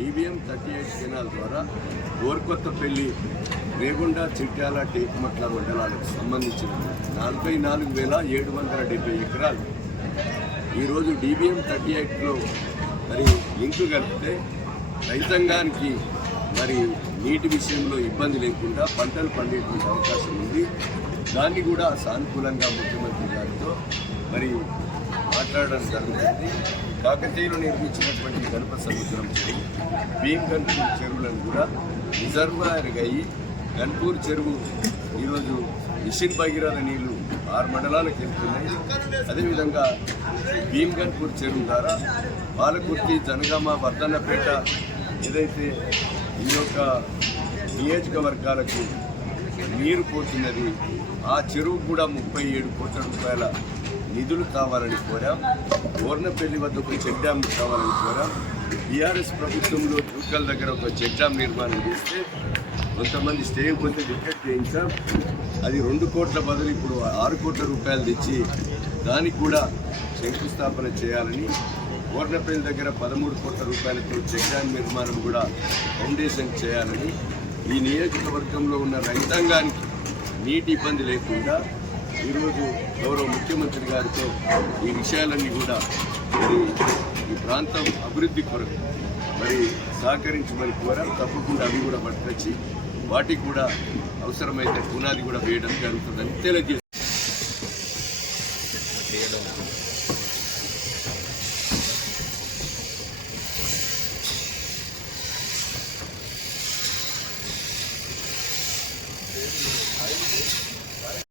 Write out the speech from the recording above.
EVM thirty eight canal ద్వారా గోర్కొత్తపల్లి రేగుండ చిట్యాల టేకుమట్ల మండలాలకు సంబంధించిన నలభై నాలుగు వేల ఏడు వందల డెబ్బై ఎకరాలు ఈరోజు డీబీఎం థర్టీ ఎయిట్లో మరి లింకు కలిపితే రైతాంగానికి మరి నీటి విషయంలో ఇబ్బంది లేకుండా పంటలు పండేటువంటి అవకాశం ఉంది. దాన్ని కూడా సానుకూలంగా ముఖ్యమంత్రి గారితో మరి మాట్లాడడం జరుగుతుంది. కాకతీయులు నిర్మించినటువంటి గణప సముద్రం చెరువు భీమ్ గన్పూర్ చెరువులను కూడా రిజర్వాయర్ అయ్యి గన్పూర్ చెరువు ఈరోజు మిషన్ భగీరథ నీళ్ళు ఆరు మండలాలకు వెళ్తున్నాయి. అదేవిధంగా భీమ్ గన్పూర్ చెరువు ద్వారా పాలకుర్తి జనగామ వర్ధన్నపేట ఏదైతే ఈ యొక్క నియోజకవర్గాలకు నీరు పోతున్నది. ఆ చెరువు కూడా ముప్పై ఏడు కోట్ల రూపాయల నిధులు కావాలని కోరాం. ఓర్నపల్లి వద్ద ఒక చెక్ డ్యామ్ కావాలని కోరాం. బీఆర్ఎస్ ప్రభుత్వంలో దుర్గల్ దగ్గర ఒక చెక్ డ్యామ్ నిర్మాణం చేస్తే కొంతమంది స్టే పోతే టికెట్ చేయించాం. అది రెండు కోట్ల బదులు ఇప్పుడు ఆరు కోట్ల రూపాయలు తెచ్చి దానికి కూడా శంకుస్థాపన చేయాలని ఓర్నపల్లి దగ్గర పదమూడు కోట్ల రూపాయలతో చెక్ డ్యామ్ నిర్మాణం కూడా ఫౌండేషన్ చేయాలని ఈ నియోజకవర్గంలో ఉన్న రైతాంగానికి నీటి ఇబ్బంది లేకుండా ఈరోజు గౌరవ ముఖ్యమంత్రి గారితో ఈ విషయాలన్నీ కూడా మరి ఈ ప్రాంతం అభివృద్ధి కొరకు మరి సహకరించమని కోరాం. తప్పకుండా అవి కూడా పట్టుకొచ్చి వాటికి కూడా అవసరమైతే పునాది కూడా వేయడం జరుగుతుందని తెలియజేస్తుంది